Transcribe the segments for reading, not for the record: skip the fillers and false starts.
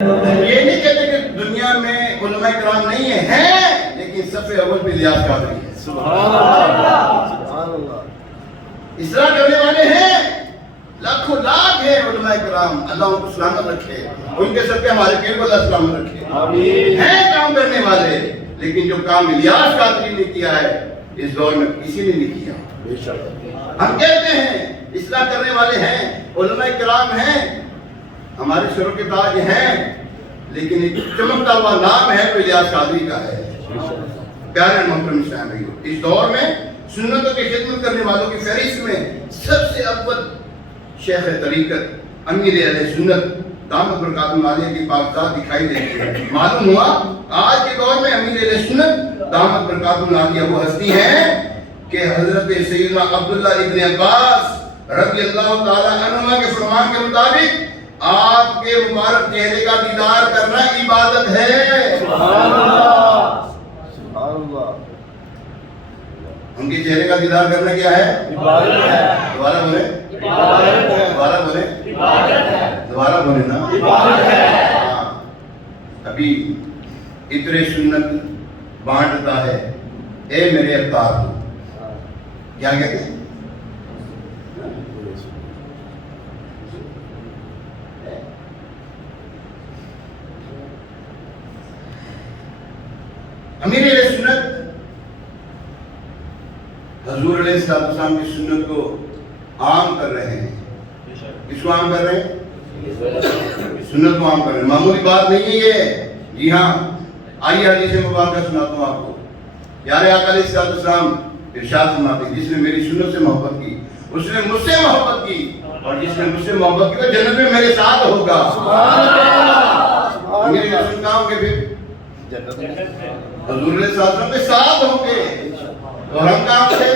یہ نہیں کہتے کہ دنیا میں علماء کرام نہیں ہیں لیکن صف اول پہ الیاس قادری ہے. سبحان اللہ سبحان اللہ. اصلاح کرنے والے ہیں لاکھوں لاکھ ہیں علماء کرام. اللہ ان کو سلامت رکھے, ان کے سب کے ہمارے پیر کو اللہ سلامت رکھے. آمین. ہیں کام کرنے والے لیکن جو کام الیاس قادری نے کیا ہے اس دور میں کسی نے نہیں کیا. بے شک. ہم کہتے ہیں اصلاح کرنے والے ہیں, علماء کرام ہیں, ہمارے سروں کے تاج ہیں, لیکن ایک چمکتا ہوا نام ہے تو الیاس قادری کا ہے. پیارے محترم اسلام بھائیو, اس دور میں سنتوں کی خدمت کرنے والوں کی فہرست میں سب سے اول شیخ طریقت امیر اہل سنت دامت برکاتہ عالیہ کی پاکزاد دکھائی دیتی ہے. معلوم ہوا آج کے دور میں امیر اہل سنت دامت برکاتہ عالیہ وہ ہستی ہیں کہ حضرت سیدنا عبداللہ ابن عباس رضی اللہ تعالی عنہما کے فرمان کے مطابق آپ کے مبارک چہرے کا دیدار کرنا عبادت ہے. سبحان اللہ سبحان اللہ. ان کے چہرے کا دیدار کرنا کیا ہے؟ عبادت ہے. دوبارہ بولے, عبادت ہے. دوبارہ بولے, عبادت ہے. دوبارہ بولے نا. عبادت ہے. ہاں. ابھی اترے سنت بانٹتا ہے اے میرے ابتار کو, کیا کہتے ہیں؟ امیر اہل سنت حضور علیہ السلام کی سنت کو عام کر رہے ہیں. کس کو عام کر رہے ہیں؟ سنت کو عام کر رہے ہیں. معمولی بات نہیں ہے یہ. جی ہاں, آئیے حدیث مبارکہ سناتا ہوں آپ کو. پیارے آقا علیہ السلام ارشاد فرماتے ہیں جس نے میری سنت سے محبت کی اس نے مجھ سے محبت کی, اور جس نے مجھ سے محبت کی وہ جنت میں میرے ساتھ ہوگا. سبحان اللہ. امیر اہل سنت کہاں ہوں گے پھر؟ حضور علیہ السلام کے ساتھ ہوں گے. اور ہم کہاں سے؟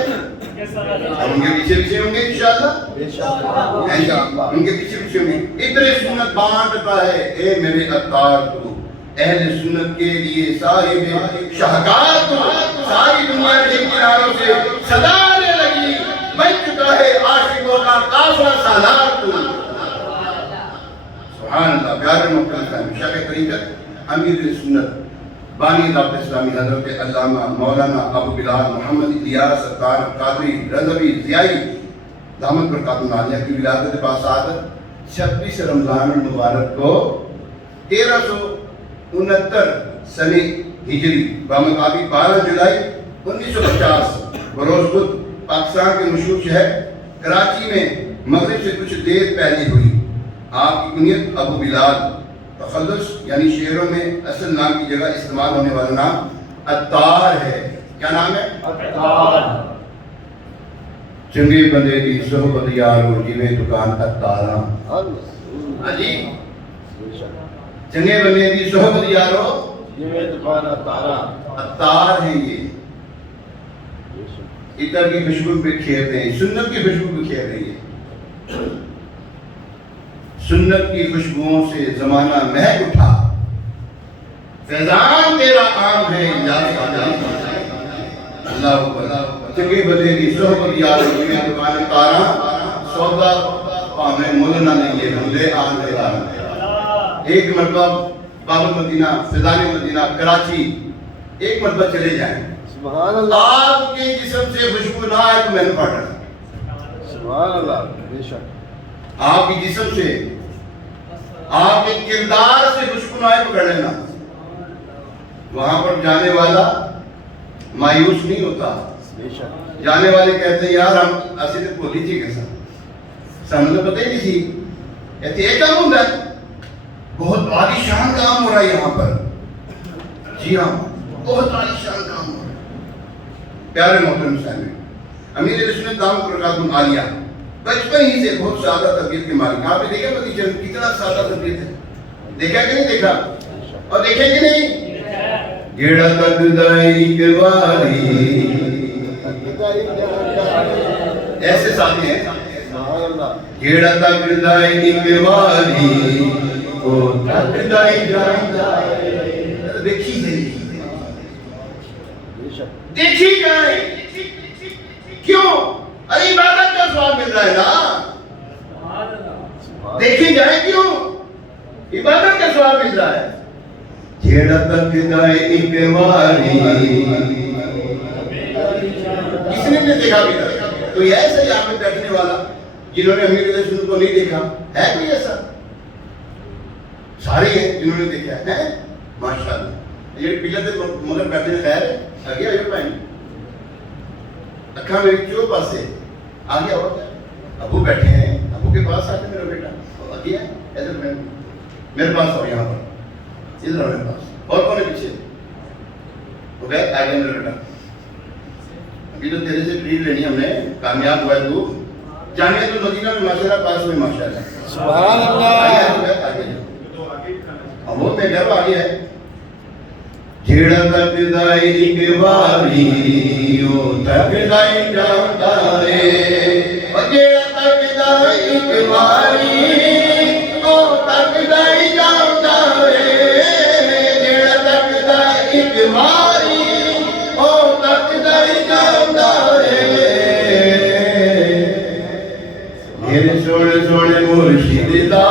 ہم ان کے پیچھے پیچھے ہوں گے انشاءاللہ. بے شک. ان کے پیچھے پیچھے ہوں گے. اتنے سنت بانٹتا ہے اے میرے اتار تو, اہل سنت کے لیے صاحب شاہکار تو, ساری دنیا کے کناروں سے صدا آنے لگی, بن چکا ہے عاشقوں کا قافلہ سالار تو. سبحان اللہ. پیارے محترم شیخ طریقت امیر سنت بانی دعوت اسلامی حضرت علامہ مولانا ابو بلال محمد الیاس اتار قادری رضوی ضیائی دامت برکاتہ عالیہ کی ولادت باسعادت 26 رمضان المبارک کو 1369 سنہ ہجری بمطابق 12 جولائی 1950 بروز بدھ پاکستان کے مشہور شہر کراچی میں مغرب سے کچھ دیر پہلے ہوئی. آپ کی کنیت ابو بلال, تخلص یعنی شعروں میں اصل نام کی جگہ استعمال ہونے والا نام اتار ہے. کیا نام ہے؟ اتار. چنگے بندے دی صحبت یارو جویں دکان اتاراں. جی چنگے بندے دی صحبت یارو جویں دکان اتاراں. اتار ہیں یہ. عطر کی خوشبو پہ کھیرتے ہیں, سنت کی خوشبو پہ کھیر رہی ہے. سنت کی خوشبوؤں سے زمانہ مہک اٹھا, فیضان تیرا عام ہے الیاس قادری. اللہ اکبر. چنگے بندے دی صحبت یارو جویں دکان اتاراں, سودا پاویں مل نہ لیں گے بندے آن دے رہا. ایک مرتبہ باب المدینہ فیضان مدینہ کراچی ایک مرتبہ چلے جائیں, سبحان اللہ. آپ کے جسم سے خوشبو نہ آئے تو میں نے پڑھا. سبحان اللہ. بے شک. آپ کی جسم سے, آپ کے کردار سے خوشبو نہ آئے تو کر لینا. وہاں پر جانے والا مایوس نہیں ہوتا. بے شک. جانے والے کہتے ہیں یار ہم اسی سے بولی تھی کیسا سامنے تو پتہ ہی نہیں تھی. کہتے ایک کام ہوتا ہے, بہت عالی شان کام ہو رہا ہے یہاں پر. جی ہاں, بہت عالی شان کام ہو رہا ہے. پیارے محترم سامنے, امیر اہل سنت دامت برکاتہ عالیہ بچپن ہی سے بہت سادہ طبیعت کے مالک. آپ نے دیکھا پتی چند کتنا سادہ طبیعت ہے, دیکھا کہ نہیں دیکھا, اور دیکھیں کہ نہیں. گیڑا تک دائی کے باری, ایسے ساتھی ہیں. سبحان اللہ. گیڑا تک دائی کے باری او تک دائی جائے. دیکھی جائے, بے شک. دیکھی جائے. کیوں؟ ارے عبادت کا سواب مل رہا ہے نا. دیکھی جائے کیوں؟ عبادت کا ثواب مل رہا ہے. چھیڑا تک دائے ایک واری. کس نے نہیں دیکھا ابھی تک؟ کوئی ایسا یہاں پہ بیٹھنے والا جنہوں نے امیر علیہ السلام کو نہیں دیکھا ہے؟ کوئی ایسا؟ سارے ہیں جنہوں نے دیکھا ہے. ماشاءاللہ. یہ پچھلے مگر بیٹھے خیر ہے آگے آئیے پائیں اکھا میری کیوں پاس ہے آگے آؤ. ابو بیٹھے ہیں, ابو کے پاس آتے میرا بیٹا آگے ہے ادھر میرے پاس آؤ یہاں پر ادھر آؤ میرے پاس. اور کون ہے پیچھے؟ وہ گئے آگے میرا بیٹا. ابھی تو تیرے سے ٹریٹ لینی ہم نے, کامیاب ہوا ہے تو جامعہ المدینہ میں ماشاءاللہ پاس ہوئے ماشاءاللہ. سبحان اللہ. آگے اب وہ میں گھر آگے ہے. جھیڑا تک دائی ایک واری او تک دائی جانتا رے. جھیڑا تک دائی ایک واری او تک دائی جانتا رے. جھیڑا تک دائی ایک واری او تک دائی جانتا رے. میرے سونے سونے مرشد دا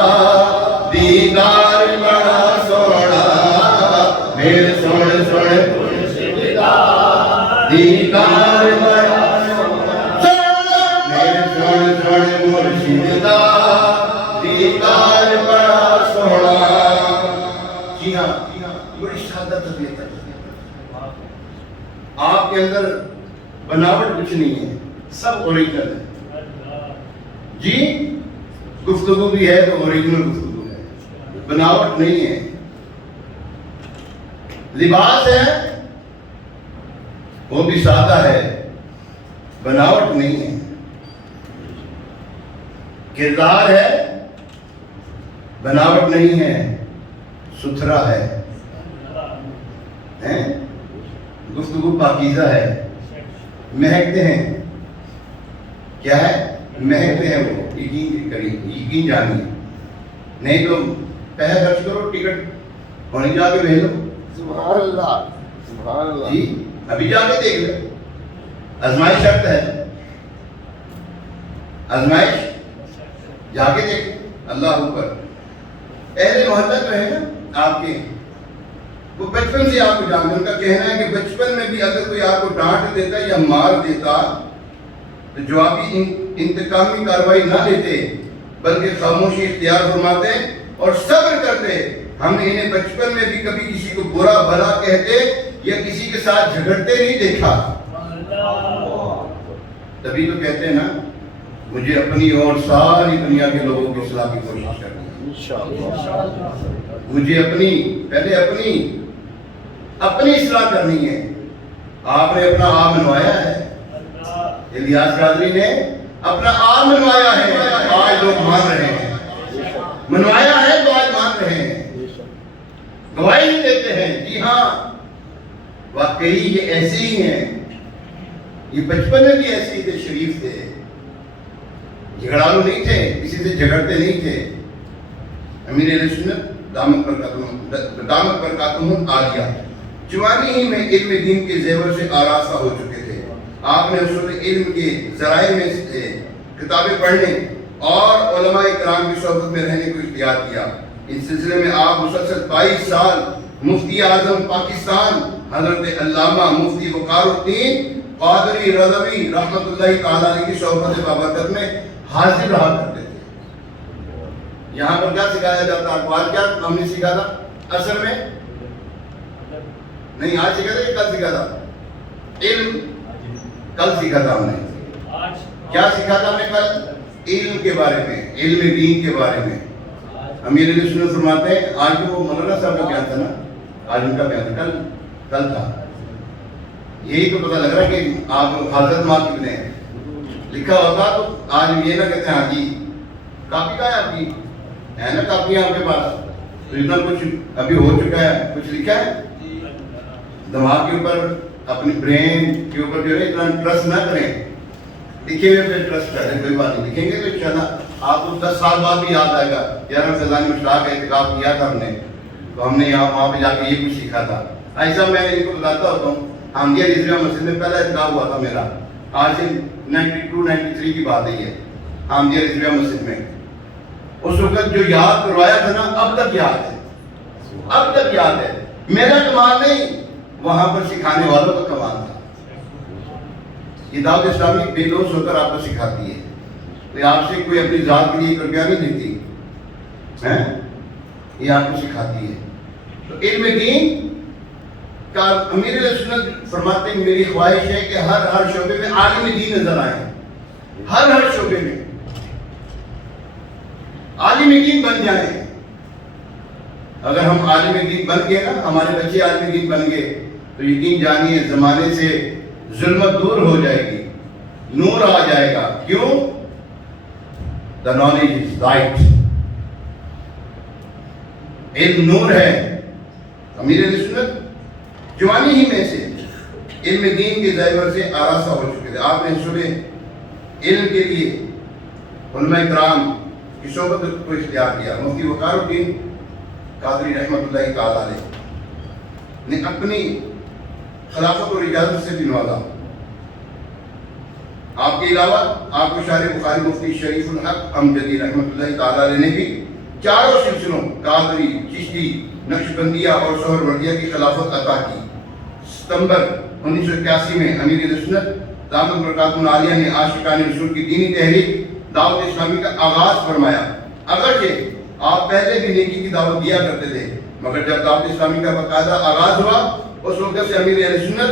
دیدار بڑا سونا. میرے سونے سونے مرشد دا دیدار بڑا سونا. میرے سونے سونے مرشد دا دیدار بڑا سونا. جی ہاں, بڑی سادہ طبیعت ہے. آپ کے اندر بناوٹ کچھ نہیں ہے, سب اوریجنل ہے. جی گفتگو بھی ہے تو اوریجنل گفتگو ہے, بناوٹ نہیں ہے. لباس ہے وہ بھی سادہ ہے, بناوٹ نہیں ہے. کردار ہے, بناوٹ نہیں ہے, ستھرا ہے. گفتگو پاکیزہ ہے, مہکتے ہیں. کیا ہے؟ مہکتے ہیں وہ. یقین کریے, یقین جانیے, نہیں تو پیسہ خرچ کرو, ٹکٹ وہیں جا کے بھیج دو. سبحان اللہ. سبحان اللہ. جی ابھی جا کے دیکھ لو. آزمائش شرط ہے, آزمائش جا کے دیکھ. اللہ اوپر. اہل محلہ جو ہے نا آپ کے, وہ بچپن سے آپ کو جانتے. ان کا کہنا ہے کہ بچپن میں بھی اگر کوئی آپ کو ڈانٹ دیتا یا مار دیتا تو جوابی انتقامی کاروائی نہ لیتے بلکہ خاموشی اختیار فرماتے اور صبر کرتے. ہم نے انہیں بچپن میں بھی کبھی کسی کو برا بھلا کہتے یا کسی کے ساتھ جھگڑتے نہیں دیکھا. تبھی تو کہتے ہیں نا, مجھے اپنی اور ساری دنیا کے لوگوں کی اصلاح کی کوشش کرنی ہے. انشاءاللہ. مجھے پہلے اپنی اصلاح کرنی ہے. آپ نے اپنا آپ منوایا ہے. الیاس قادری نے اپنا آپ منوایا ہے, آج لوگ مان رہے ہیں. منوایا ہے تو آج مان رہے ہیں, گواہی دیتے ہیں. جی ہاں, واقعی یہ ایسے ہی ہیں. یہ بچپن میں بھی ایسے ہی تھے, شریف تھے, جھگڑالو نہیں تھے, کسی سے جھگڑتے نہیں تھے. امیر اہل سنت دامت برکاتہم عالیہ جوانی ہی میں علم دین کے زیور سے آراستہ ہو چکے تھے. آپ نے اصول علم کے ذرائع میں سے کتابیں پڑھنے اور علماء کرام کی صحبت میں رہنے کو اختیار کیا. اس سلسلے میں آپ مسلسل 22 سال مفتی اعظم پاکستان حضرت علامہ مفتی وقار الدین قادری رضوی رحمۃ اللہ تعالی علیہ کی صحبت بابرکت میں حاضر رہا کرتے تھے. یہاں پر کیا سکھایا جاتا ہے؟ اقوال کیا ہم نے سیکھا تھا اصل میں نہیں, آج سیکھا تھا یا کل سیکھا تھا؟ علم کل سیکھا تھا ہم نے. کیا سیکھا تھا ہم نے کل؟ علم کے بارے میں, علم دین کے بارے میں. امیر علیہ سنت فرماتے ہیں, آج تو وہ مولانا صاحب کا بیان تھا نا, آج ان کا بیان تھا, کل تھا. یہی تو پتہ لگ رہا ہے کہ آپ حضرت ماں کتنے ہیں. لکھا ہوتا تو آج یہ نہ کہتے ہیں ہاں جی کاپی کا ہے آپ کی, ہے نا کاپیاں آپ کے پاس, تو اتنا کچھ ابھی ہو چکا ہے, کچھ لکھا ہے. دماغ کے اوپر, اپنی برین کے اوپر جو ہے اتنا ٹرسٹ نہ کریں. لکھے ہوئے پہ ٹرسٹ کریں, کوئی بات نہیں. لکھیں گے تو انشاءاللہ آپ کو 10 سال بعد بھی یاد آئے گا, یار ہم فضانی مشتاق کا اعتکاف کیا تھا ہم نے, تو ہم نے یہاں وہاں پہ جا کے یہ کچھ سیکھا تھا. ایسا میں ان کو بتاتا ہوتا ہوں. حامدیہ رضویہ مسجد میں پہلا اعتکاف ہوا تھا میرا, آج سے 92-93 کی بات ہے یہ, حامدیہ رضویہ مسجد میں. اس وقت جو یاد کروایا تھا نا اب تک یاد ہے، اب تک یاد ہے. میرا کمال نہیں، وہاں پر سکھانے والوں کا کمال تھا. یہ دعوت اسلامی بے لوث ہو کر آپ کو سکھاتی ہے. تو آپ سے کوئی اپنی ذات کے لیے ایک روپیہ نہیں دیتی ہے، یہ آپ کو سکھاتی ہے. تو علم دین کا امیر علیہ سنت فرماتے ہیں میری خواہش ہے کہ ہر شعبے میں عالم دین نظر آئے، ہر شعبے میں عالم دین بن جائیں. اگر ہم عالم دین بن گئے نا، ہمارے بچے عالم دین بن گئے، تو یقین جانیے زمانے سے ظلمت دور ہو جائے گی، نور آ جائے گا. کیوں؟ the knowledge is light. علم نور ہے. امیر علیہ سنت جوانی ہی میں سے علم دین کے زیور سے آراستہ ہو چکے تھے. آپ نے صبح علم کے لیے علماء کرام کی صحبت کو اختیار کیا. مفتی وقار الدین قادری رحمۃ اللہ تعالی علیہ نے اپنی خلافت اور اجازت سے بھی نوازا. آپ کے علاوہ آپ کو شارح بخاری مفتی شریف الحق امجدی رحمۃ اللہ تعالی علیہ نے بھی چاروں سلسلوں قادری، چشتی، نقشبندیہ اور سہروردیہ کی خلافت عطا کی. ستمبر 1981 میں امیر علیہ سنت دامت برکاتہ العالیہ نے عاشقان رسول کی دینی تحریک دعوت اسلامی کا آغاز فرمایا. اگرچہ آپ پہلے بھی نیکی کی دعوت دیا کرتے تھے، مگر جب دعوت اسلامی کا باقاعدہ آغاز ہوا اس وقت سے امیر علیہ سنت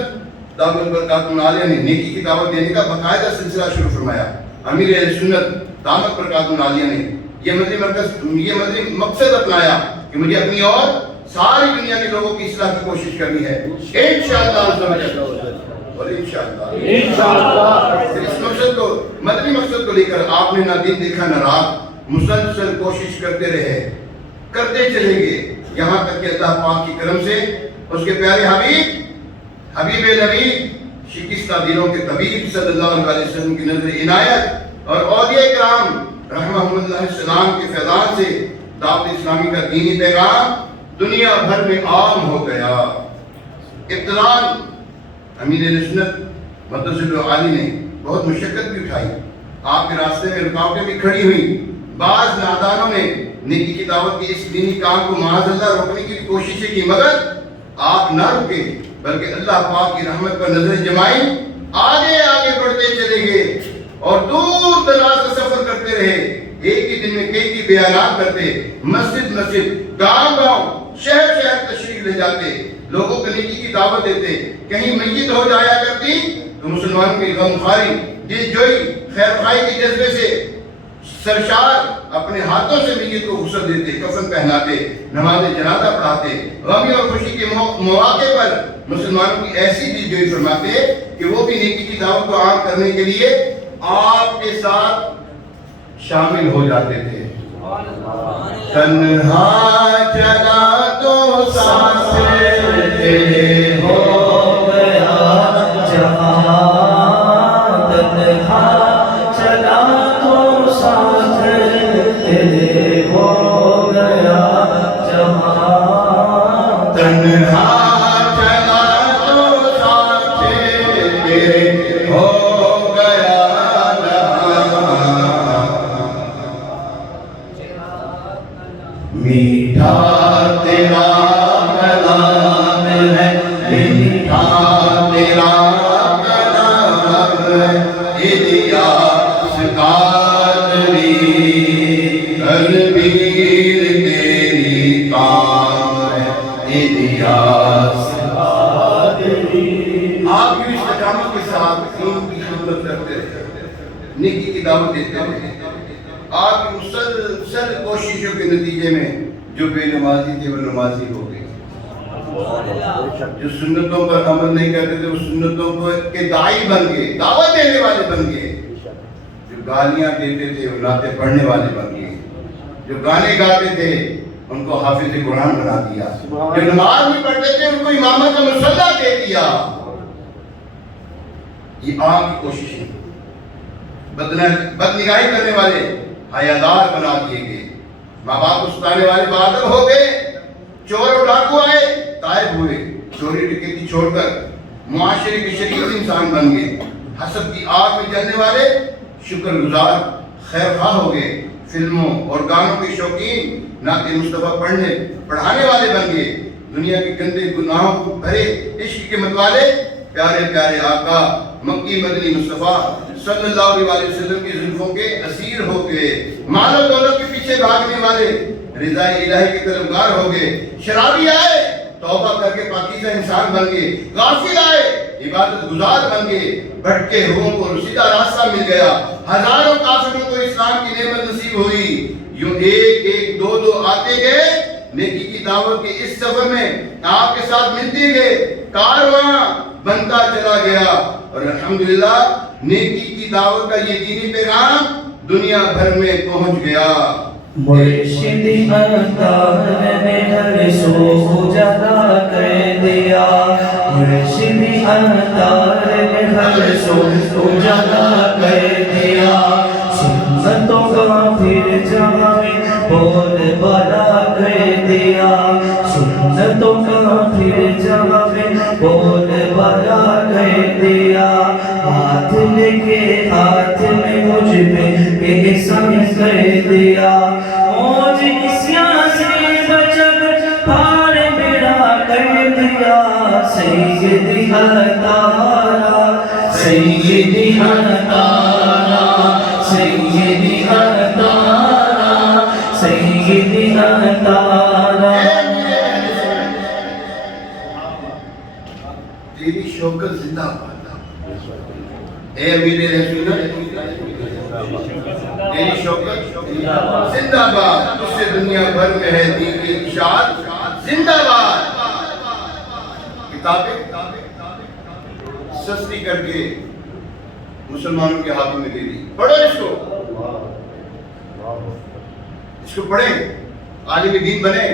دامت برکاتہ العالیہ نے نیکی کی دعوت دینے کا باقاعدہ سلسلہ شروع فرمایا. امیر علیہ سنت دامت برکاتہ العالیہ نے یہ مدنی مقصد اپنایا کہ مجھے اپنی اور ساری دنیا کے لوگوں کی اصلاح کی کوشش کرنی ہے. انشاءاللہ اور انشاءاللہ اس مقصد کو، مدنی مقصد کو لے کر آپ نے نہ دن دیکھا نہ رات، مسلسل کوشش کرتے رہے، کرتے چلیں گے، یہاں تک کہ اللہ پاک کی کرم سے اس کے پیارے حبیب نبی شکستہ دلوں کے طبیب صلی اللہ علیہ وسلم کی نظر عنایت اور اولیاء کرام رحمہم اللہ السلام کے فیضان سے دعوت اسلامی کا دینی پیغام دنیا بھر میں عام ہو گیا. ابتداءً امیر علیہ سنت مدثر عالی نے بہت مشقت بھی اٹھائی. آپ کے راستے میں رکاوٹیں بھی کھڑی ہوئیں. بعض نادانوں نے نیکی کی دعوت کے اس دینی کام کو معاذ اللہ روکنے کی کوششیں کی، مگر آپ نہ رکے بلکہ اللہ پاک کی رحمت پر نظر جمائی آگے بڑھتے چلے گئے اور دور دراز کا سفر کرتے رہے. ایک ہی دن میں کئی بیانات کرتے، مسجد گاؤں شہر تشریف لے جاتے، لوگوں کو نیکی کی دعوت دیتے. کہیں میت ہو جایا کرتی تو مسلمانوں کی غمخواری، دل جوئی، خیر خواہی کے جذبے سے سرشار اپنے ہاتھوں سے میت کو غسل دیتے، کفن پہناتے، نماز جنازہ پڑھاتے. غمی اور خوشی کے مواقع پر مسلمانوں کی ایسی دل جوئی فرماتے کہ وہ بھی نیکی کی دعوت کو عام کرنے کے لیے آپ کے ساتھ شامل ہو جاتے تھے. تنہا چلا تو سانس تیرے ہو گیا جہاں، تنہا چلا تو سانس تیرے ہو گیا جہاں، تنہا چلا تو سانس تیرے ہو میٹھا تیرا کلام ہے، میٹھا تیرا کلام ہے، الیاس قادری تدبیر تیری کام ہے، الیاس قادری. آپ کی استقامت کے ساتھ دین کی خدمت کرتے رہے، نیکی کی دعوت دیتے رہے. آپ کی مسلسل کوششوں کے نتیجے میں جو بے نمازی تھے وہ نمازی ہو گئے، جو سنتوں پر عمل نہیں کرتے تھے وہ سنتوں کے داعی بن گئے، دعوت دینے والے بن گئے، جو گالیاں دیتے تھے وہ نعتیں پڑھنے والے بن گئے، جو گانے گاتے تھے ان کو حافظ قرآن بنا دیا، جو نماز نہیں پڑھتے تھے ان کو امامت کا مصلی دے دیا. یہ آپ کی کوشش ہے. بد نگاہی کرنے والے حیادار بنا دیے گئے، ماں باپ کو ستانے والے بہادر ہو گئے، چور اور ڈاکو آئے تائب ہوئے، چوری ڈکیتی چھوڑ کر معاشرے کے شریف انسان بن گئے، حسد کی آگ میں جلنے والے شکر گزار خیر خواہ ہو گئے، فلموں اور گانوں کے شوقین نعت مصطفیٰ پڑھانے والے بن گئے. دنیا کے گندے گناہوں کو بھرے عشق کے متوالے پیارے پیارے آقا مکی مدنی مصطفیٰ صلی اللہ علیہ وسلم کی زلفوں کے اسیر ہو گئے. مال و دولت کے پیچھے بھاگنے والے رضا الہی کے طلبگار ہو گئے. شرابی آئے توبہ کر کے پاکیزہ انسان بن گئے. غافل آئے عبادت گزار بن گئے. بھٹکے ہوئوں کو سیدھا راستہ مل گیا. ہزاروں کافروں کو اسلام کی نعمت نصیب ہوئی. یوں ایک ایک دو دو آتے گئے نیکی کی دعوت کے اس سفر میں آپ کے ساتھ ملتے گئے. کارواں بنتا چلا گیا اور الحمدللہ نیکی کی دعوت کا یہ دینی پیغام دنیا بھر میں پہنچ گیا. مرشد انداز نے ہر سو جدا کر دیا. مرشد انداز نے ہر سو جدا کر دیا. سنتوں کا پھر جہاں میں بول بالا کر دیا. سنتوں کا پھر جہاں میں بول بالا کر دیا. ہاتھ لے کے ہاتھ میں مجھ پہ احسان کر دیا. موج اسیاں سے بچ پھاڑ میرا کر دیا. سیدی ہتارا سیدی ہتارا سیدی ہتارا سیدی ہتارا. تیری شوکت زندہ باد. اے امیر رسولت تیری شوکت زندہ باد. اس سے دنیا بھر میں ہے دین کی اشاعت زندہ باد. کتابیں سستی کر کے مسلمانوں کے ہاتھوں میں دے دی. پڑھو اس کو پڑھیں عالم دین بنے.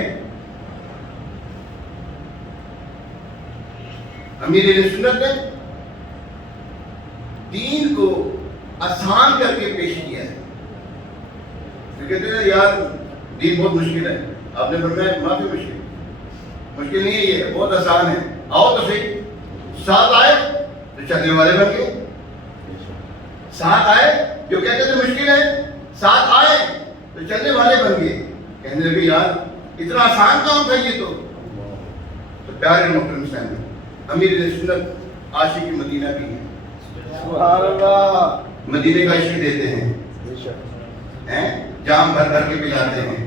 امیر سنت نے دین کو آسان کر کے پیش کیا ہے. کہتے ہیں یار دین بہت مشکل ہے. آپ نے فرمایا معافی مشکل نہیں ہے, یہ بہت آسان ہے. آؤ تو صحیح. ساتھ آئے تو چلنے والے بن گئے. ساتھ آئے جو کہتے تھے مشکل ہے, ساتھ آئے تو چلنے والے بن گئے. کہنے لگے یار اتنا آسان کام تھا یہ تو پیارے محترم صاحب امیر سنت عاشق مدینہ بھی ہیں. سبحان اللہ. مدینے کا عشق دیتے ہیں, جام بھر بھر کے پلاتے ہیں.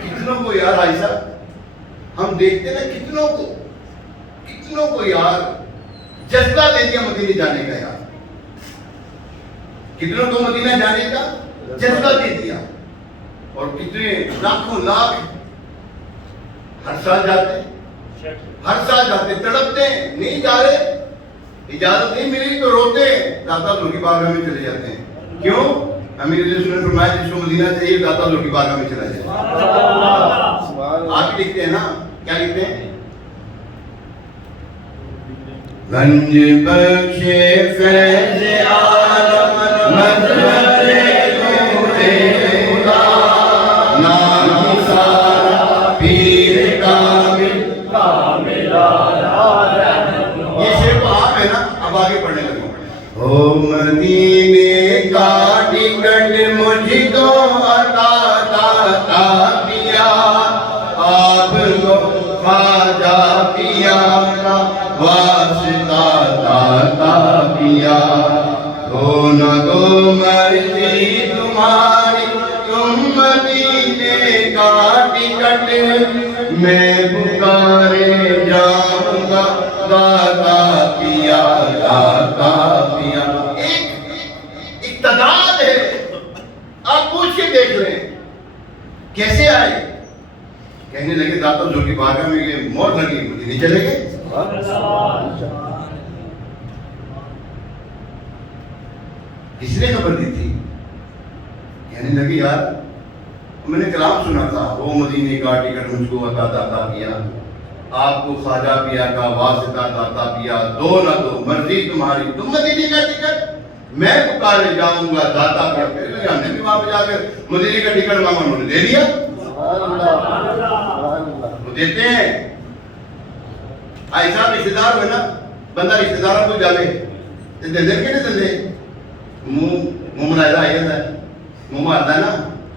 کتنوں کو یار عائشہ ہم دیکھتے ہیں کتنوں کو یار جذبہ دے دیا مدینے جانے کا. یار کتنوں کو مدینہ جانے کا جذبہ دے دیا. اور کتنے لاکھوں لاکھ ہر سال جاتے تڑپتے ہیں, نہیں جا رہے, اجازت نہیں ملی تو روتے ہیں, داتا حضور کی بارگاہ میں چلے جاتے ہیں. کیوں؟ امیر نے فرمایا جس کو مدینہ چاہیے داتا حضور کی بارگاہ میں چلا جائے. آپ ہی لکھتے ہیں نا, کیا لکھتے ہیں؟ گنج بخش فیض عالم مظہر نور خدا نام سارا پیر کامل. یہ شعر تو آپ ہے نا, اب آگے پڑھنے لگوں. او مدینے کا ٹکٹ مجھ کو عطا کیا, آپ کو خواجہ پیا کا واسطہ عطا کیا. دو نہ دو مرضی تمہاری, تم مدینے کا ٹکٹ میں پکارے جاؤں گا داتا پیا داتا پیا. ایک تعداد ہے, آپ پوچھ کے دیکھ لیں کیسے آئے. کہنے لگے داتا حضور کی بارگاہ میں یہ مور لگی, مدینے چلے گئے. کس نے خبر دی تھی؟ کہنے لگے یار میں نے کلام سنا تھا, وہ مدینے کا ٹکٹ مجھ کو عطا کیا, آپ کو خواجہ پیا کا واسطہ عطا کیا. دو نہ دو مرضی تمہاری, تم مدینے کا ٹکٹ میں پکارے جاؤں گا داتا پیا. ہم نے بھی وہاں پہ جا کر مدینے کا ٹکٹ مانگا, انہوں نے دے دیا. وہ دیتے ہیں. ایسا رشتے دار ہے نا, بندہ رشتے دار کو جاوے دے دے کے نہیں دے, منہ منہ منائدہ آئے گا, منہ مارتا ہے نا,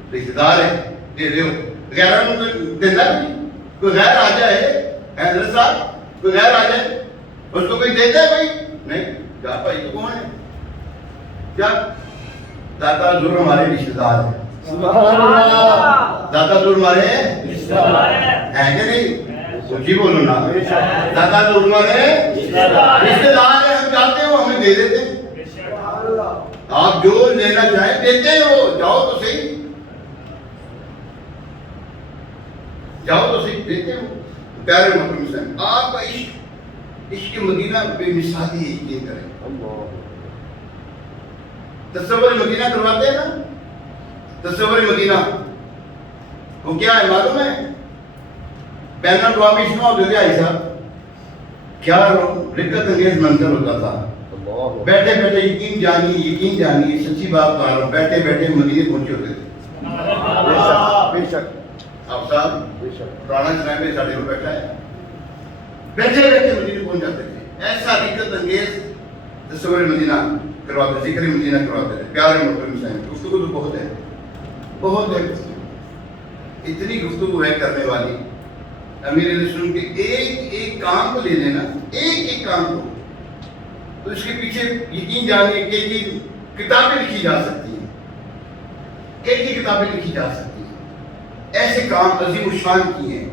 رشتے دار ہے دے دیو غیروں کو دینا بھی کوئی غیر آ جائے حیدر صاحب کوئی غیر آ جائے اس کو کوئی دیتا ہے کوئی نہیں کیا بھائی تو کون ہے کیا دادا ضرور ہمارے رشتے دار ہیں سبحان اللہ دادا ضرور ہمارے ہیں کہ نہیں جی بولو نا دادا ضرور ہمارے رشتے دار ہیں ہم چاہتے ہیں وہ ہمیں دے دیتے ہیں آپ جو لینا چاہیں دیتے ہیں وہ جاؤ تو صحیح جاؤ تو صحیح دیتے ہیں پیارے محترم اسلام آپ کا عشق مدینہ بے مثالی ہے یقین کریں تصور مدینہ کرواتے ہیں نا تصور مدینہ وہ کیا ہے معلوم ہے بین الاقوامی اجتماع ہوتے تھے ایسا کیا رقت انگیز منظر ہوتا تھا بیٹھے بیٹھے یقین جانی سچی بات کر رہا ہوں بیٹھے بیٹھے مدینے پہنچے ہوتے تھے بے شک آپ صاحب پرانا اسلام میں ساڑھے کو بیٹھا ہے بیٹھے بیٹھے مدینے پہنچ جاتے تھے ایسا رقت انگیز تصور مدینہ کرواتے ذکر مدینہ کرواتے تھے پیارے محترم اسلام گفتگو تو بہت ہے اتنی گفتگو ہے کرنے والی امیر رسول کے ایک کام کو لے لینا ایک کام کو تو اس کے پیچھے یقین جانیے کہ کتابیں لکھی جا سکتی ہیں کئی کتابیں لکھی جا سکتی ہیں ایسے کام عظیم الشان کیے ہیں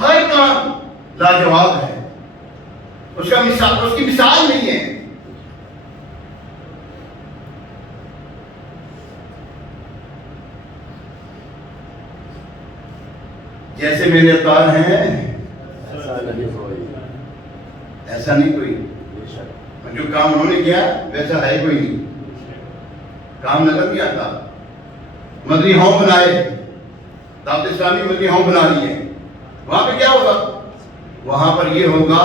ہر کام لاجواب ہے اس کی مثال نہیں ہے جیسے میرے اطار ہیں ایسا نہیں کوئی جو کام انہوں نے کیا ویسا ہے کوئی نہیں کام نظر نہیں آتا مدنی ہوم بنائے دعوت اسلامی مدنی ہوم بنا لی ہے وہاں پہ کیا ہوگا وہاں پر یہ ہوگا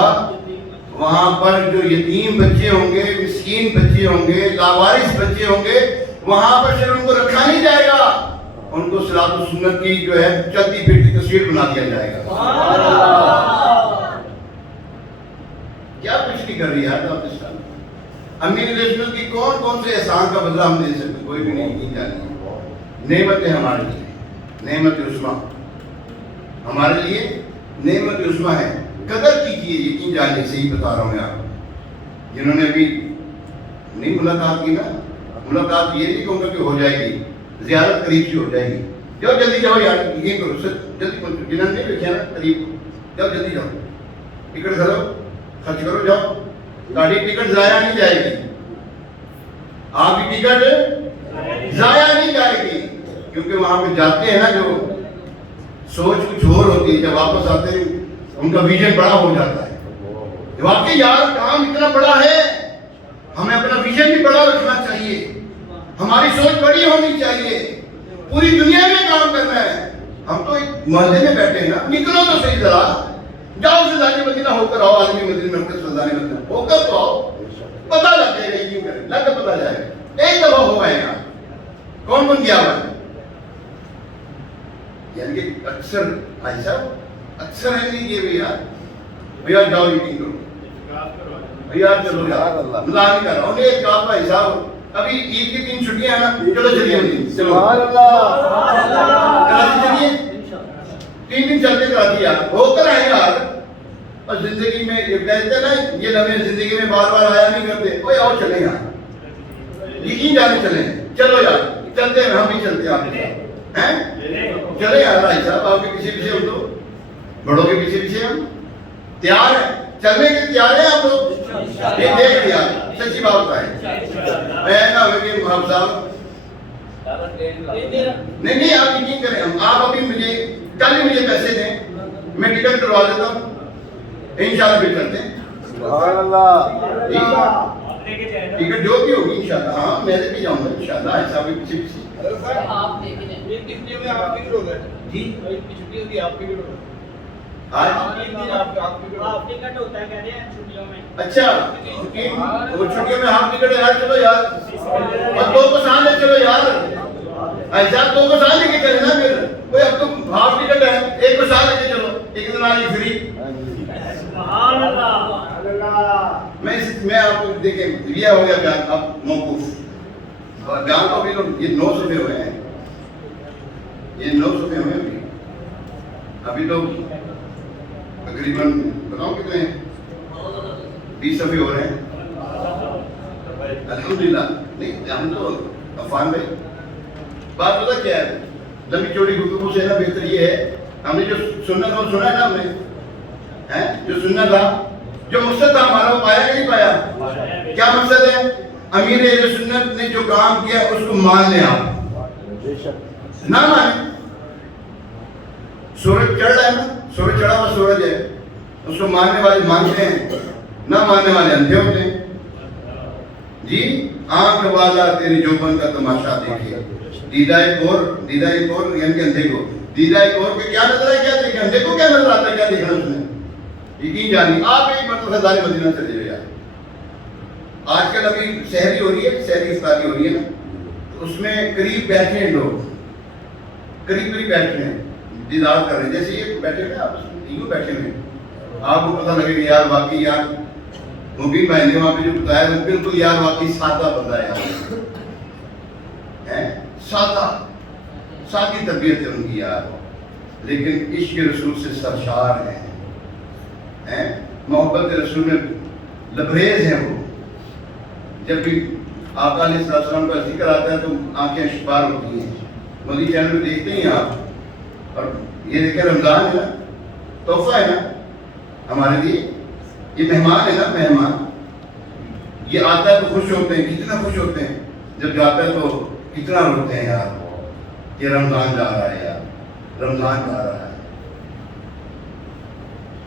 وہاں پر جو یتیم بچے ہوں گے مسکین بچے ہوں گے لاوارث بچے ہوں گے وہاں پر صرف ان کو رکھا نہیں جائے گا ان کو صلاۃ و سنت کی جو ہے چلتی پھرتی تصویر بنا دیا جائے گا کیا کچھ نہیں کر رہی ہے دعوت اسلامی امیر رسول کی کون سے احسان کا بدلہ ہم دے سکتے کوئی بھی نہیں جانی نعمت ہے ہمارے لیے نعمت عظمیٰ ہمارے لیے نعمت عظمیٰ ہے قدر کیجیے یقین جانیے صحیح بتا رہا ہوں میں آپ جنہوں نے ابھی نہیں ملاقات کی نا ملاقات یہ نہیں کہوں گا کہ ہو جائے گی زیارت قریب سے ہو جائے گی جاؤ جلدی جاؤ یار یہ کرو جلدی پہنچو جنہوں نے دیکھا نا قریب جاؤ جلدی جاؤ ٹکٹ کرو خرچ کرو جاؤ گاڑی ٹکٹ ضائع نہیں جائے گی آپ کی ٹکٹ ضائع نہیں جائے گی کیونکہ وہاں پہ جاتے ہیں نا جو سوچ کچھ اور ہوتی ہے جب واپس آتے ہیں ان کا ویژن بڑا ہو جاتا ہے واقعی یار کام اتنا بڑا ہے ہمیں اپنا ویژن بھی بڑا رکھنا چاہیے ہماری سوچ بڑی ہونی چاہیے پوری دنیا میں کام کرنا ہے ہم تو ایک محلے میں بیٹھے ہیں نا نکلو تو صحیح ذرا جاؤ فضانی مدینہ ہو کر آؤ عالمی مدینہ مرکز فضانی مدینہ ہو کر تو آؤ پتہ لگ جائے گا یوں کریں لگ کر پتہ جائے گا ایک دفعہ ہو آئے گا کون گیا ہوا ہے یعنی کہ اکثر بھائی صاحب اکثر ہے نہیں یہ بھیا جاؤ یقین کرو بھیا چلو یار ملا نہیں کر رہا ہوں ایک کام بھائی صاحب ابھی عید کی 3 چھٹیاں ہیں نا چلو چلیے چلو کراچی چلیے 3 دن چلتے کراچی یار ہو کر آئے یار اور زندگی میں یہ کہتے ہیں نا یہ لمحے زندگی میں بار بار آیا نہیں کرتے کوئی اور چلے یار یقین جانے چلیں چلو یار چلتے ہیں ہم بھی چلتے ہیں آپ کے چلے یار بھائی صاحب آپ کے پیچھے ہم تو بڑوں کے پیچھے ہم تیار ہیں چلنے کے تیار ہیں آپ لوگ یہ دیکھ لیا سچی بات بتائیں میں نہ ہوئے کہ محمد صاحب نہیں آپ یقین کریں آپ ابھی مجھے کل ہی مجھے پیسے دیں میں ٹکٹ کروا دیتا ہوں انشاءاللہ بھی کرتے ہیں سبحان اللہ ٹکٹ جو بھی ہوگی انشاءاللہ ہاں میں بھی جاؤں گا انشاءاللہ ایسا بھی پیچھے آپ دیکھیں چھٹیوں میں آپ کی رول ہے جی چھٹیوں کی آپ کی رول ہے آج آپ ٹکٹ ہوتا ہے کہہ رہے ہیں چھٹیوں میں اچھا وہ چھٹیوں میں ہاف ٹکٹ ہے یار چلو یار اور 2 کو ساتھ لے چلو یار ایسا 2 کو ساتھ لے کے چلے نا پھر کوئی اب تو ہاف ٹکٹ ہے 1 کو ساتھ لے کے چلو ایک دن آج فری سبحان اللہ میں آپ کو دیکھیں یہ ہو گیا اب موقوف بیان تو ابھی یہ 9 صفحے ہوئے ہیں یہ 9 صفحے ہوئے ابھی تو تقریباً بتاؤں کتنے ہیں 20 صفحے ہو رہے ہیں الحمدللہ. نہیں ہم تو افان میں بات پتہ کیا ہے لمبی چوڑی گفتگو سے نا بہتر یہ ہے ہم نے جو سننا تھا وہ سنا ہے نا ہم نے جو سننا تھا جو مقصد تھا ہمارا وہ پایا کہ نہیں پایا. کیا مقصد ہے امیر اہل سنت نے جو کام کیا اس کو مان لیں آپ نہ مانیں. سورج چڑھ رہا ہے نا سورج چڑھا ہوا سورج ہے اس کو ماننے والے مانتے ہیں نہ ماننے والے اندھے ہوتے ہیں. جی آنکھ والا تیری جوبن کا تماشا دیکھے دیدہ ایک اور یعنی کہ اندھے کو دیدہ ایک اور کے کیا نظر ہے کیا دیکھا اندھے کو کیا نظر آتا ہے کیا دیکھا اس نے یقین جانی. آپ ایک مرتبہ خزان مدینہ چلے جائے یار. آج کل ابھی سحری ہو رہی ہے سحری افطاری ہو رہی ہے نا تو اس میں قریب بیٹھے ہیں لوگ قریب بیٹھے ہیں دیدار کر رہے ہیں جیسے یہ بیٹھے ہوئے آپ یوں بیٹھے ہوئے آپ کو پتہ لگے کہ یار واقعی یار مبین بھائی نے وہاں پہ جو بتایا وہ بالکل یار واقعی سادہ بندہ ہے سادی طبیعت ہے ان کی یار لیکن عشق رسول سے سرشار ہیں محبت رسول میں لبریز ہیں وہ. جب بھی آقا علیہ السلام کا ذکر آتا ہے تو آنکھیں اشبار ہوتی ہیں. مودی چینل میں دیکھتے ہیں آپ اور یہ دیکھیں رمضان ہے نا تحفہ ہے نا ہمارے لیے یہ مہمان ہے نا مہمان یہ آتا ہے تو خوش ہوتے ہیں کتنا خوش ہوتے ہیں جب جاتا ہے تو کتنا روتے ہیں یار یہ رمضان جا رہا ہے یار رمضان جا رہا ہے.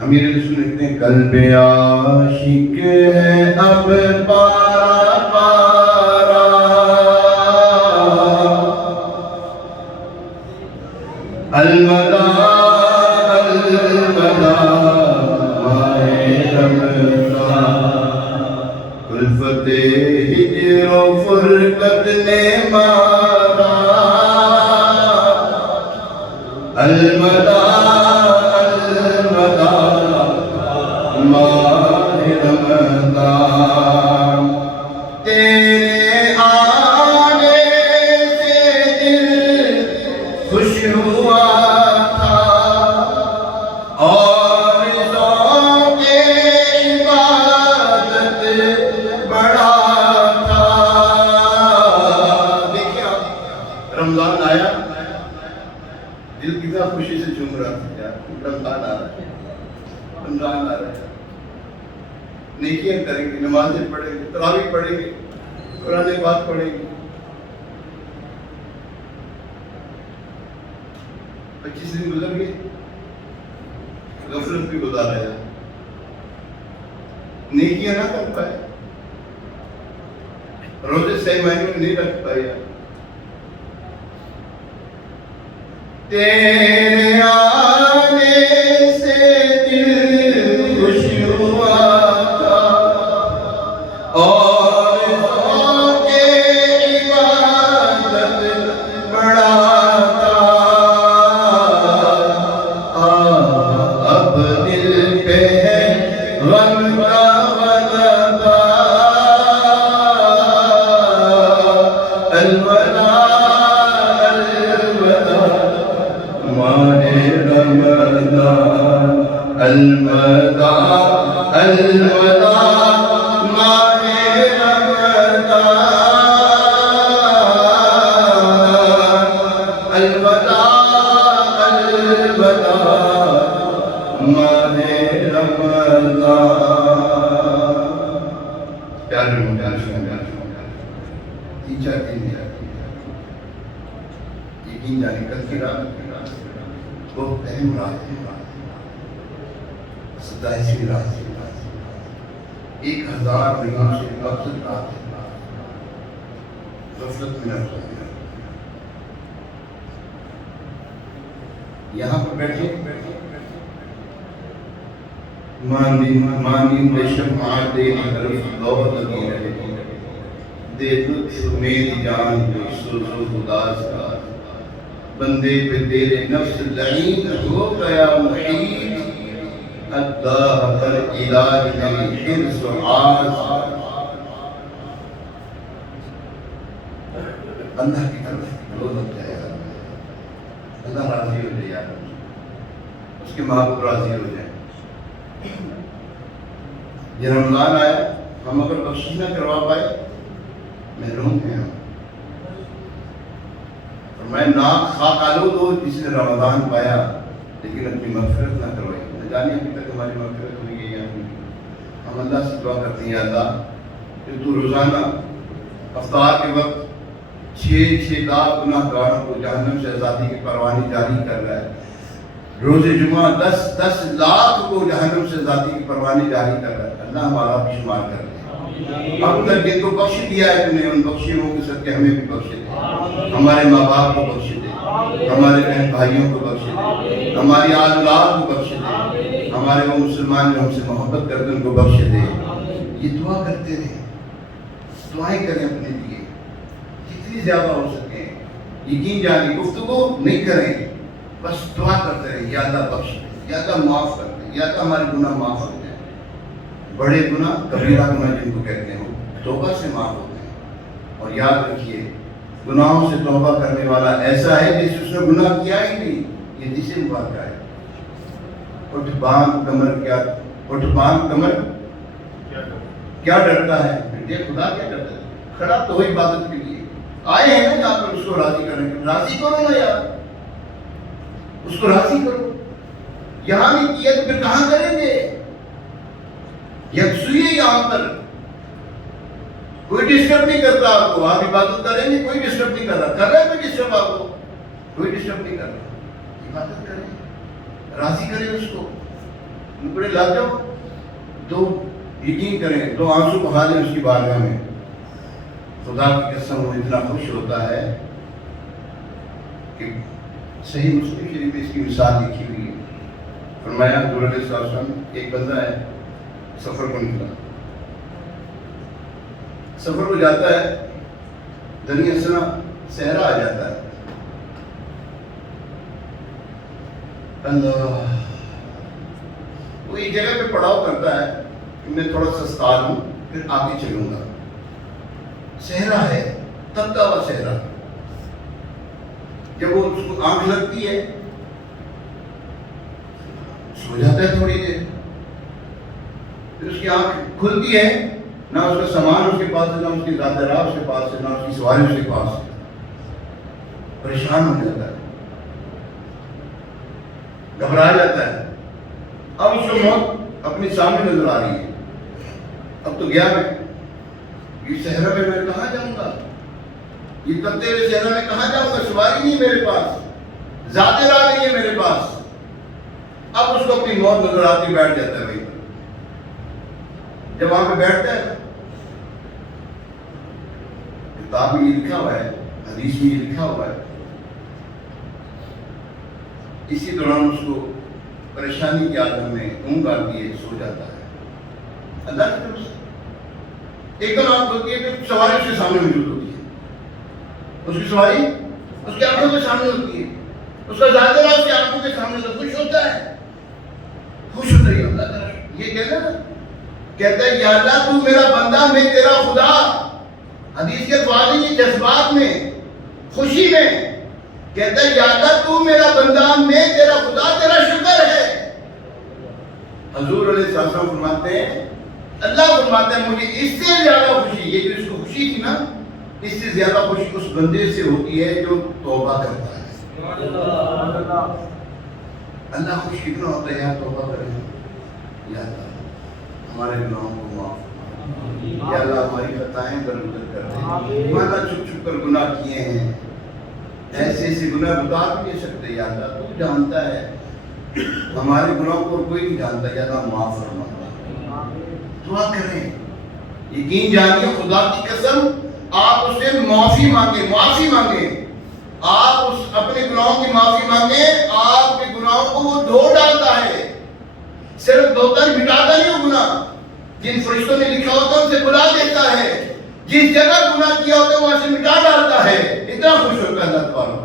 امیر علیہ السلام لکھتے ہیں قلب عاشق ہے اب پارا پارا الوداع الوداع ماہ رمضان الفت ہجر و فرقت نے مارا الوداع ماہ رمضان تیرے آنے سے دل خوش ہوا تھا اور ذوق عبادت بڑھا تھا. دیکھیے آپ رمضان آیا دل کتنا خوشی سے جھوم رہا تھا یار رمضان آ رہا ہے رمضان آ رہا ہے. نیکیاں کریں گے نمازیں پڑھیں گے تراویح پڑھیں گے قرآن پاک پڑھیں گے. 25 دن گزر گئے غفلت بھی گزارا ہے نیکیاں نہ کر پائے روزے صحیح معنی میں نہیں رکھ پائے. تیرے آنے سے دل خوش ہوا تھا اور ذوق عبادت بڑھا تھا. اب دل پہ ہے غم کا غلبہ الوداع ماہ رمضان الوداع الوداع ماہ رمضان الوداع الوداع ماہ رمضان. پیارے تین چار دن یقین جانے کل کی رات بہت اہم رات ہے 27ویں رات 1000 مہینوں سے افضل رات ہے. غفلت میں نہ سوئے یہاں پر بیٹھے مانی بشم آدے حرف دو لگی رہے دے لطف میری جان جو سوزو خداز کا بندے پہ تیرے نفس لعین ہو گیا محیط اللہ پر علاج نہیں حرص و عاز. اللہ کی طرف رو لگ جائے گا اس کے محبوب راضی ہو جائیں. یہ رمضان آیا, ہم اگر بخشش نہ کروا پائے محروم ہیں ہم. اور میں ناک خاک آلود ہو جس نے رمضان پایا لیکن اپنی مغفرت نہ کروائی. نہ جانے ابھی تک ہماری مغفرت ہوئی ہے یا نہیں. ہم اللہ سے دعا کرتے ہیں, اللہ کہ تو روزانہ افطار کے وقت 6 لاکھ گناہ گاروں کو جہنم سے آزادی کی پروانی جاری کر رہا ہے. روز جمعہ 10 لاکھ کو جہنم سے آزادی کی پروانی جاری کر رہا ہے. اللہ ہمارا بھی شمار کر دے. اب تک جن کو بخش دیا ہے تم نے, ان بخشیوں کے صدقے ہمیں بھی بخش دے. ہمارے ماں باپ کو بخش دے, ہمارے بہن بھائیوں کو بخش دے, ہماری اولاد کو بخش دے, ہمارے وہ مسلمان جو ہم سے محبت کرتے ہیں ان کو بخش دے. یہ دعا کرتے رہیں, دعائیں کریں اپنے لیے جتنی زیادہ ہو سکے. یقین جانی گفتگو نہیں کریں, بس دعا کرتے رہیں, یا اللہ بخش دے, یا اللہ معاف کر دے, یا اللہ ہمارے گناہ معاف ہو جائیں. بڑے گناہ کبیرہ گناہ جن کو کہتے ہیں توبہ سے معاف ہوتے ہیں. اور یاد رکھیے گناہوں سے توبہ کرنے والا ایسا ہے جس اس نے گناہ کیا ہی نہیں. یہ جسے مبارکہ ہے. اٹھ بانگ کمر کیا ڈرتا ہے بیٹے, خدا کیا ڈرتا ہے. کھڑا تو عبادت کے لیے آئے ہیں نا یہاں پر, اس کو راضی کرنے کے. راضی کرو نا یار, اس کو راضی کرو. یہاں نہیں کیا تو پھر کہاں کریں گے؟ یکسوئی ہے یہاں پر, کوئی ڈسٹرب نہیں کرتا آپ کو. آپ عبادت کریں گے, کوئی ڈسٹرب نہیں کر رہا. کر رہا ہے کوئی ڈسٹرب آپ کو؟ کوئی ڈسٹرب نہیں کر رہا. عبادت کریں, راضی کریں اس کو. بڑے لگ جاؤ تو یقین کریں, 2 آنسو بہا دیں اس کی بارگاہ میں. خدا کی قسم وہ اتنا خوش ہوتا ہے کہ صحیح مسلم شریف میں اس کی مثال لکھی ہوئی ہے. فرمایا حضور علیہ الصلوۃ والسلام, ایک بندہ ہے سفر کو نکلا, سفر کو جاتا ہے, دریا سنا صحرا آ جاتا ہے. اللہ وہ ایک جگہ پہ پڑاؤ کرتا ہے کہ میں تھوڑا سستا ہوں پھر آگے چلوں گا. صحرا ہے, تبتا ہوا صحرا. جب وہ اس کو آنکھ لگتی ہے سو جاتا ہے تھوڑی دیر, پھر اس کی آنکھ کھلتی ہے, نہ اس کا سامان اس کے پاس ہے, نہ اس کی ذات راہ اس کے پاس ہے, نہ اس کی سواری اس کے پاس ہے. پریشان ہو جاتا ہے, گھبرا جاتا ہے. اب اس کو موت اپنی سامنے نظر آ رہی ہے. اب تو گیا میں, یہ صحرا میں کہاں جاؤں گا, یہ تبتے ہوئے صحرا میں کہاں جاؤں گا, سواری نہیں میرے پاس, ذات راہ نہیں ہے میرے پاس. اب اس کو اپنی موت نظر آتی, بیٹھ جاتا ہے وہیں پر. جب وہاں پہ بیٹھتا ہے, کتاب میں یہ لکھا ہوا ہے, حدیث میں یہ لکھا ہوا ہے, اسی دوران اس کو پریشانی کی عالم میں اونگ آتی ہے, سو جاتا ہے. اللہ کی طرف سے ایک دم آنکھ ہوتی ہے کہ سواری اس کے سامنے موجود ہوتی ہے. اس کی سواری اس کی آنکھوں کے سامنے ہوتی ہے, اس کا ذات راہ اس کی آنکھوں کے سامنے ہوتا ہے. خوش ہوتا ہے, خوش ہوتا ہے. اللہ تعالیٰ یہ کہتا ہے یا اللہ تو میرا بندہ, میں تیرا خدا. حدیث کے الفاظ ہیں, جذبات میں, خوشی میں کہتا ہے یا اللہ تو میرا بندہ, میں تیرا خدا, تیرا شکر ہے. حضور علیہ السلام فرماتے ہیں, اللہ فرماتا ہے مجھے اس سے زیادہ خوشی, یہ جو اس کو خوشی تھی نا, اس سے زیادہ خوشی اس بندے سے ہوتی ہے جو توبہ کرتا ہے. اللہ خوش کتنا ہوتا ہے یار توبہ کریں. یا اللہ ہمارے گناہوں کو معاف, یا اللہ ہماری خطائیں درگزر کر دے. ہمارا چھپ چھپ کر گناہ کیے ہیں, ایسے ایسے گناہ بتا بھی نہیں سکتے. یا اللہ تو جانتا ہے ہمارے گناہوں کو, کوئی نہیں جانتا. یا اللہ معاف فرما. دعا کریں, یقین جانیے خدا کی قسم آپ اس سے معافی مانگیں. آپ اس اپنے گناہوں کی معافی مانگیں, آپ کے گناہوں کو وہ دھو ڈالتا ہے. صرف دھوتا نہیں, مٹاتا نہیں وہ گناہ. جن فرشتوں نے لکھا ہوتا ہے ان سے بلا دیتا ہے, جس جگہ گناہ کیا ہوتا ہے وہاں سے مٹا ڈالتا ہے. اتنا خوش ہوتا ہے اللہ تبارک.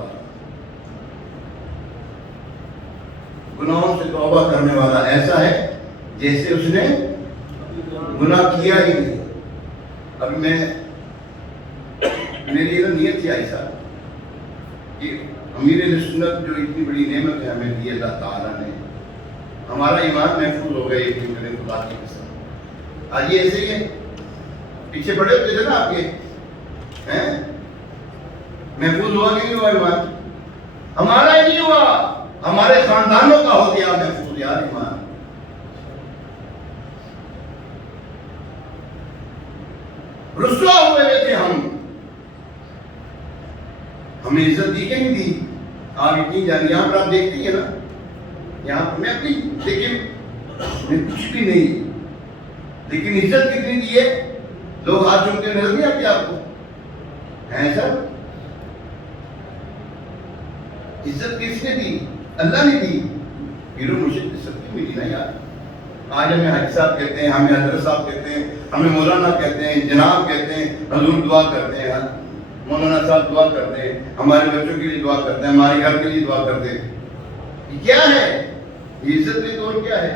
گناہوں سے توبہ کرنے والا ایسا ہے جیسے اس نے گناہ کیا ہی نہیں. ابھی میری نیت تھی ایسا کہ امیر سنت جو اتنی بڑی نعمت ہے ہمیں دی اللہ تعالیٰ نے, ہمارا ایمان محفوظ ہو گیا یقین کریں خدا کی قسم. آج یہ ایسے ہی ہے، پیچھے پڑے ہوتے تھے نا آپ کے ہیں، محفوظ ہوا کہ نہیں ہوا ایمان؟ ہمارا ہی نہیں ہوا، ہمارے خاندانوں کا ہو گیا محفوظ یار ایمان. رسوا ہوئے تھے ہمیں عزت دی کہ نہیں دی؟ آپ اتنی جان یہاں پر آپ دیکھتی ہیں نا، یہاں پر میں اپنی دیکھیں میں کچھ بھی نہیں، لیکن عزت کتنی دی ہے؟ لوگ ہاتھ چومتے نظر نہیں آتے آپ کو ہیں سر؟ عزت کس نے دی؟ اللہ نے دی. پیرو مرشد کی سب کی ملی نا یار. آج ہمیں حاجی صاحب کہتے ہیں، ہمیں حضرت صاحب کہتے ہیں، ہمیں مولانا کہتے ہیں، جناب کہتے ہیں، حضور دعا کرتے ہیں، مولانا صاحب دعا کرتے ہیں، ہمارے بچوں کے لیے دعا کرتے ہیں، ہمارے گھر کے لیے دعا کرتے ہیں. یہ کیا ہے؟ یہ عزت کے طور کیا ہے؟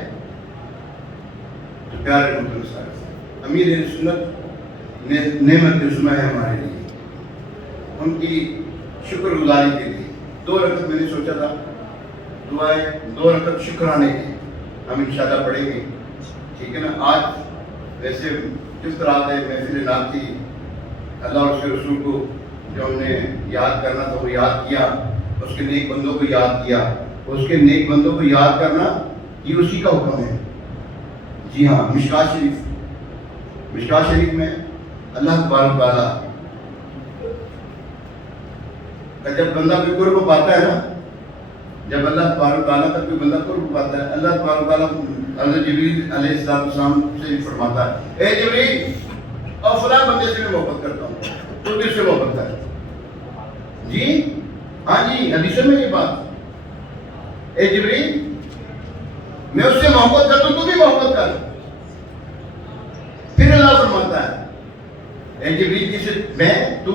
پیارے محترم صاحب، امیر سنت نعمت عظمی ہے ہمارے لیے، ان کی شکر گزاری کے لیے 2 رکعت میں نے سوچا تھا دعائیں 2 رکعت شکرانے کی ہم انشاءاللہ پڑھیں گے، ٹھیک ہے نا. آج ویسے کس طرح سے محفل نعت تھی، اللہ اور اس کے رسول کو جو ہم نے یاد کرنا تھا وہ یاد کیا، اس کے نیک بندوں کو یاد کیا. اس کے نیک بندوں کو یاد کرنا یہ اسی کا حکم ہے. جی ہاں، مشکات شریف میں اللہ تبارک تعالیٰ کا جب بندہ کوئی قرب پاتا ہے نا، جب اللہ تبارک تعالیٰ کا کوئی بندہ قرب پاتا ہے، اللہ تبارک تعالیٰ حضرت جبریل علیہ السلام سے فرماتا ہے، اے جبریل اور فلاں بندے سے میں محبت کرتا ہوں، تو کس سے محبت کر؟ جی ہاں جی، حدیثوں میں یہ بات، اے جبریل میں اس سے محبت کرتا ہوں، تو بھی محبت کر. پھر اللہ فرماتا ہے اے جبریل جس سے میں تو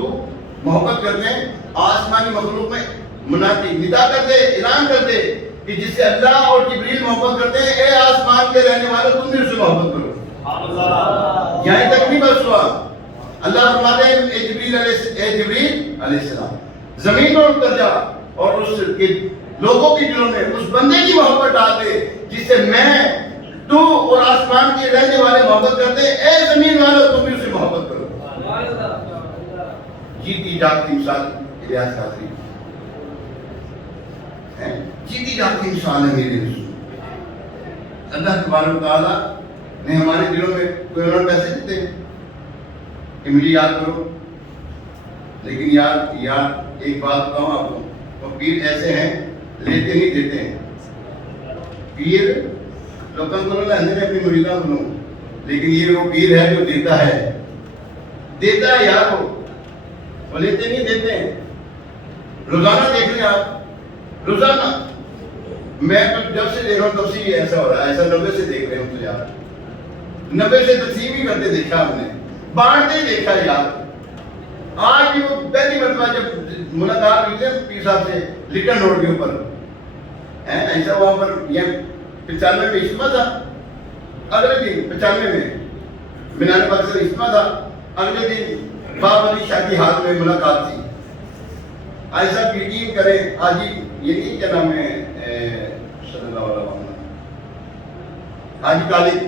محبت کرتے ہیں، آسمانی مخلوق میں منادی ندا کر دے، اعلان کر دے کہ جس سے اللہ اور جبریل محبت کرتے ہیں، اے آسمان کے رہنے والے تم بھی اس سے محبت کرو. یہاں تک نہیں بس ہوا، اللہ فرماتے ہیں اے جبریل علیہ السلام زمین پر اتر جا اور اس کے لوگوں کے دلوں میں اس بندے کی محبت ڈال دے جس سے میں تو اور آسمان کے رہنے والے محبت کرتے ہیں، اے زمین والوں تم بھی اس سے محبت کرو. جیتی جاگتی مثال الیاس قادری ہے، جیتی جاگتی مثال ہے میرے رسول. اللہ تبارک تعالیٰ نے ہمارے دلوں میں کوئی انہوں پیسے دیتے ہیں کہ مجھے یاد کرو، لیکن یار ایک بات بتاؤں آپ کو، وہ پیر ایسے ہیں لیتے نہیں دیتے ہیں. پیر لوگوں کو نہ لہنے میں اپنی مریدہ بنو، لیکن یہ وہ پیر ہے جو دیتا ہے یار، وہ لیتے نہیں دیتے ہیں. روزانہ دیکھ لیں آپ، روزانہ میں تو جب سے دیکھ رہا ہوں تب سے یہ ایسا ہو رہا ہے، ایسا 90 سے دیکھ رہے ہوں تو یار 90 سے تقسیم ہی کرتے دیکھا ہم نے، بانٹتے ہی دیکھا یار. آج بھی وہ پہلی مرتبہ جب ملاقات ہوئی تھی پیر صاحب سے لٹن روڈ کے اوپر ایسا وہاں پر یہ 95 میں اجتماع تھا، اگلے دن 95 میں مینار پاک سے اجتماع تھا، اگلے دن باب علی شادی ہال میں ملاقات تھی. ایسا یقین کریں آج یہ نہیں کیا نام ہے صلی اللہ علیہ وسلم حاجی طالب،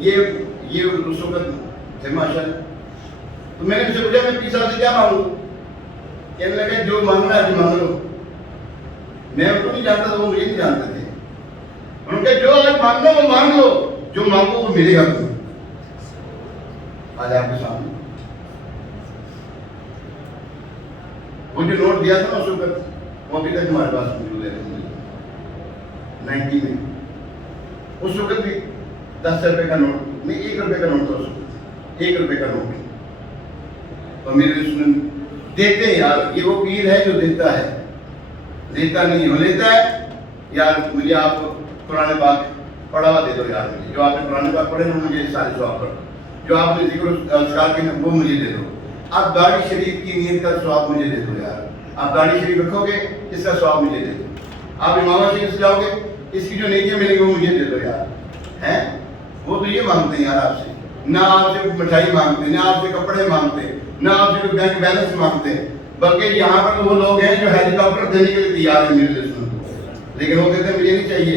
یہ اس وقت تھے ماشاءاللہ. تو میں نے ان سے پوچھا میں پیر صاحب سے کیا مانگوں؟ کہنے لگا جو مانگنا ہے جو مانگ لو. میں ان کو نہیں جانتا تھا، وہ مجھے نہیں جانتے تھے. انہوں نے کہا جو آج مانگنا وہ مانگ لو، جو مانگو وہ ملے گا تمہیں. آج آپ کے سامنے وہ جو نوٹ دیا تھا نا اس وقت، وہ ابھی تک ہمارے پاس موجود ہے 90 میں. اس وقت بھی 10 روپے کا نوٹ نہیں، 1 روپے کا نوٹ تھا اس وقت، 1 روپے کا نوٹ. اور میرے رسول دیتے ہیں یار، یہ وہ پیر ہے جو دیتا ہے، دیتا نہیں ہو لیتا ہے. یار مجھے آپ قرآن پاک پڑھا ہوا دے دو یار، مجھے جو آپ نے قرآن پاک پڑھے نا مجھے سارے ثواب پڑھو، جو آپ نے ذکر اذکار کے وہ مجھے دے دو. آپ داڑھی شریف کی نیت کا ثواب مجھے دے دو یار، آپ داڑھی شریف رکھو گے اس کا ثواب مجھے دے دو. آپ امامہ شریف سے جاؤ گے اس کی جو نیکیاں ملیں گی وہ مجھے دے دو یار. ہیں وہ تو یہ مانگتے ہیں یار آپ سے، نہ آپ سے مٹھائی مانگتے، نہ آپ سے کپڑے مانگتے، نہ آپ سے کوئی بینک بیلنس مانگتے، بلکہ یہاں پر وہ لوگ ہیں جو ہیلی کاپٹر دینے کے لیے تیار ہیں میرے رسول کو. لیکن وہ کہتے ہیں مجھے نہیں چاہیے،